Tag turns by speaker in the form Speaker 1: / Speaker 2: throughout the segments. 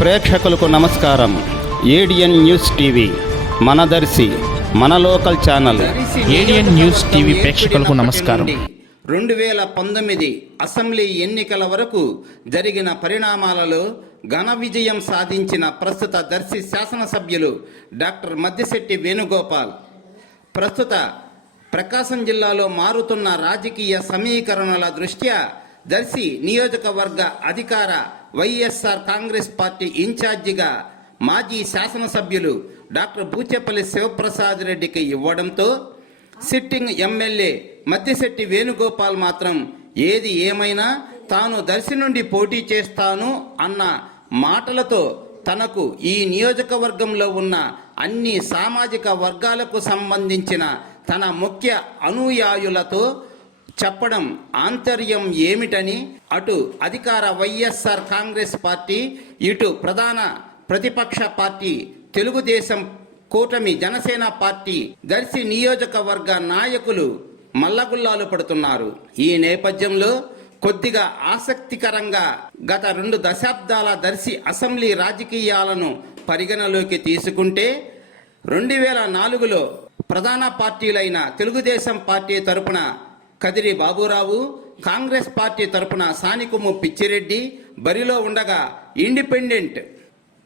Speaker 1: ప్రేక్షకులకు నమస్కారం. ADN news TV మన దర్శి మన లోకల్ ఛానల్.
Speaker 2: ఏడియన్ న్యూస్ టీవీ ప్రేక్షకులకు నమస్కారం.
Speaker 1: రెండు వేల పంతొమ్మిది అసెంబ్లీ ఎన్నికల వరకు జరిగిన పరిణామాలలో ఘన విజయం సాధించిన ప్రస్తుత దర్శి శాసనసభ్యులు డాక్టర్ మద్దిశెట్టి వేణుగోపాల్. ప్రస్తుత ప్రకాశం జిల్లాలో మారుతున్న రాజకీయ సమీకరణల దృష్ట్యా దర్శి నియోజకవర్గ అధికార వైఎస్ఆర్ కాంగ్రెస్ పార్టీ ఇన్ఛార్జిగా మాజీ శాసనసభ్యులు డాక్టర్ బూచెపల్లి శివప్రసాద్ రెడ్డికి ఇవ్వడంతో సిట్టింగ్ ఎమ్మెల్యే మద్దిశెట్టి వేణుగోపాల్ మాత్రం ఏది ఏమైనా తాను దర్శి నుండి పోటీ చేస్తాను అన్న మాటలతో తనకు ఈ నియోజకవర్గంలో ఉన్న అన్ని సామాజిక వర్గాలకు సంబంధించిన తన ముఖ్య అనుయాయులతో చెప్పడం ఆంతర్యం ఏమిటని అటు అధికార వైఎస్ఆర్ కాంగ్రెస్ పార్టీ ఇటు ప్రధాన ప్రతిపక్ష పార్టీ తెలుగుదేశం కూటమి జనసేన పార్టీ దర్శి నియోజకవర్గ నాయకులు మల్లగుల్లాలు పడుతున్నారు. ఈ నేపథ్యంలో కొద్దిగా ఆసక్తికరంగా గత రెండు దశాబ్దాల దర్శి అసెంబ్లీ రాజకీయాలను పరిగణలోకి తీసుకుంటే రెండు వేల నాలుగులో ప్రధాన పార్టీలైన తెలుగుదేశం పార్టీ తరపున కదిరి బాబురావు కాంగ్రెస్ పార్టీ తరపున సానికుమ్ము పిచ్చిరెడ్డి బరిలో ఉండగా ఇండిపెండెంట్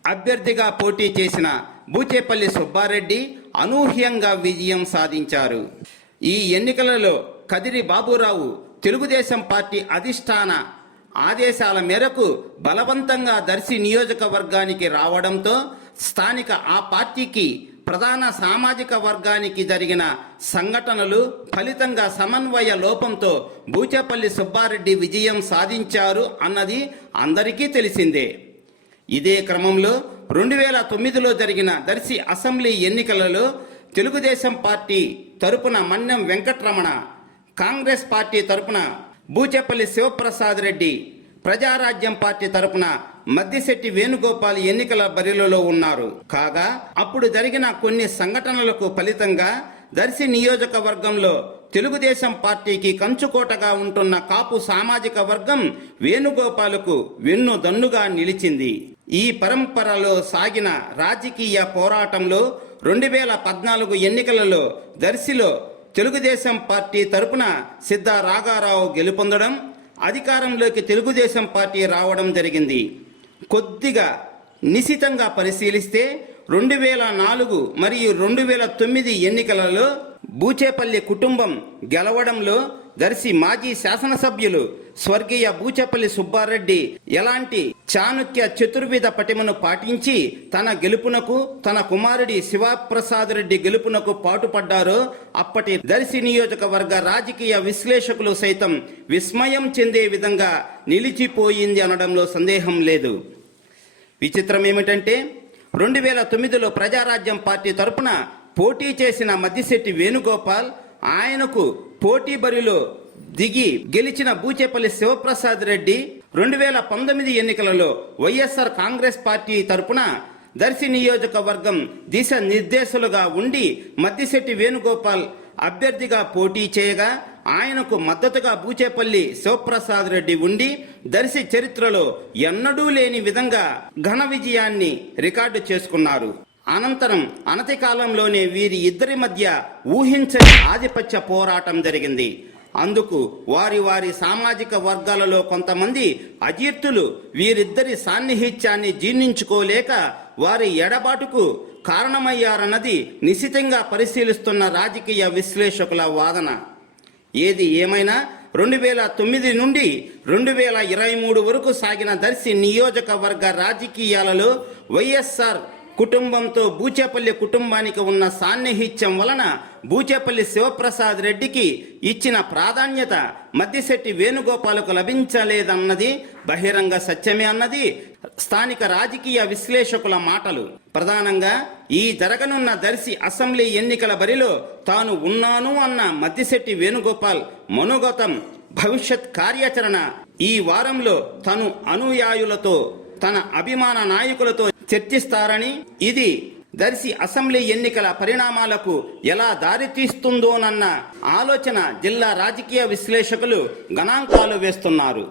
Speaker 1: అభ్యర్థిగా పోటీ చేసిన బూచేపల్లి సుబ్బారెడ్డి అనూహ్యంగా విజయం సాధించారు. ఈ ఎన్నికలలో కదిరి బాబురావు తెలుగుదేశం పార్టీ అధిష్టాన ఆదేశాల మేరకు బలవంతంగా దర్శి నియోజకవర్గానికి రావడంతో స్థానిక ఆ పార్టీకి ప్రధాన సామాజిక వర్గానికి జరిగిన సంఘటనలు ఫలితంగా సమన్వయ లోపంతో బూచేపల్లి సుబ్బారెడ్డి విజయం సాధించారు అన్నది అందరికీ తెలిసిందే. ఇదే క్రమంలో రెండు వేల తొమ్మిదిలో జరిగిన దర్శి అసెంబ్లీ ఎన్నికలలో తెలుగుదేశం పార్టీ తరపున మన్నెం వెంకట్రమణ కాంగ్రెస్ పార్టీ తరపున బూచెపల్లి శివప్రసాద్ రెడ్డి ప్రజారాజ్యం పార్టీ తరపున మద్దిశెట్టి వేణుగోపాల్ ఎన్నికల బరిలో ఉన్నారు. కాగా అప్పుడు జరిగిన కొన్ని సంఘటనలకు ఫలితంగా దర్శి నియోజకవర్గంలో తెలుగుదేశం పార్టీకి కంచుకోటగా ఉంటున్న కాపు సామాజిక వర్గం వేణుగోపాలకు వెన్ను దన్నుగా నిలిచింది. ఈ పరంపరలో సాగిన రాజకీయ పోరాటంలో రెండు వేల పద్నాలుగు ఎన్నికలలో దర్శిలో తెలుగుదేశం పార్టీ తరపున సిద్ధ రాఘారావు గెలుపొందడం అధికారంలోకి తెలుగుదేశం పార్టీ రావడం జరిగింది. కొద్దిగా నిశితంగా పరిశీలిస్తే రెండు వేల నాలుగు మరియు రెండు వేల తొమ్మిది ఎన్నికలలో బూచేపల్లి కుటుంబం గెలవడంలో దర్శి మాజీ శాసనసభ్యులు స్వర్గీయ బూచేపల్లి సుబ్బారెడ్డి ఎలాంటి చాణుక్య చతుర్విధ పటిమను పాటించి తన గెలుపునకు తన కుమారుడి శివప్రసాద్ రెడ్డి గెలుపునకు పాటుపడ్డారో అప్పటి దర్శి నియోజకవర్గ రాజకీయ విశ్లేషకులు సైతం విస్మయం చెందే విధంగా నిలిచిపోయింది అనడంలో సందేహం లేదు. విచిత్రం ఏమిటంటే రెండు వేల తొమ్మిదిలో ప్రజారాజ్యం పార్టీ తరపున పోటీ చేసిన మద్దిశెట్టి వేణుగోపాల్ ఆయనకు పోటీ బరిలో దిగి గెలిచిన బూచేపల్లి శివప్రసాద్ రెడ్డి రెండు వేల పంతొమ్మిది ఎన్నికలలో వైఎస్ఆర్ కాంగ్రెస్ పార్టీ తరపున దర్శి నియోజకవర్గం దిశ నిర్దేశులుగా ఉండి మద్దిశెట్టి వేణుగోపాల్ అభ్యర్థిగా పోటీ చేయగా ఆయనకు మద్దతుగా బూచేపల్లి శివప్రసాద్ రెడ్డి ఉండి దర్శి చరిత్రలో ఎన్నడూ లేని విధంగా ఘన విజయాన్ని రికార్డు చేసుకున్నారు. అనంతరం అనతి కాలంలోనే వీరి ఇద్దరి మధ్య ఊహించని ఆధిపత్య పోరాటం జరిగింది. అందుకు వారి వారి సామాజిక వర్గాలలో కొంతమంది అజీర్తులు వీరిద్దరి సాన్నిహిత్యాన్ని జీర్ణించుకోలేక వారి ఎడబాటుకు కారణమయ్యారన్నది నిశితంగా పరిశీలిస్తున్న రాజకీయ విశ్లేషకుల వాదన. ఏది ఏమైనా రెండు వేల తొమ్మిది నుండి రెండు వేల ఇరవై మూడు వరకు సాగిన దర్శి నియోజకవర్గ రాజకీయాలలో వైఎస్ఆర్ కుటుంబంతో బూచేపల్లి కుటుంబానికి ఉన్న సాన్నిహిత్యం వలన బూచేపల్లి శివప్రసాద్ రెడ్డికి ఇచ్చిన ప్రాధాన్యత మద్దిశెట్టి వేణుగోపాలకు లభించలేదన్నది బహిరంగ సత్యమే అన్నది స్థానిక రాజకీయ విశ్లేషకుల మాటలు. ప్రధానంగా ఈ జరగనున్న దర్శి అసెంబ్లీ ఎన్నికల బరిలో తాను ఉన్నాను అన్న మద్దిశెట్టి వేణుగోపాల్ మనోగతం భవిష్యత్ కార్యాచరణ ఈ వారంలో తను అనుయాయులతో తన అభిమాన నాయకులతో చర్చిస్తారని ఇది దర్శి అసెంబ్లీ ఎన్నికల పరిణామాలకు ఎలా దారితీస్తుందోనన్న ఆలోచన జిల్లా రాజకీయ విశ్లేషకులు గణాంకాలు వేస్తున్నారు.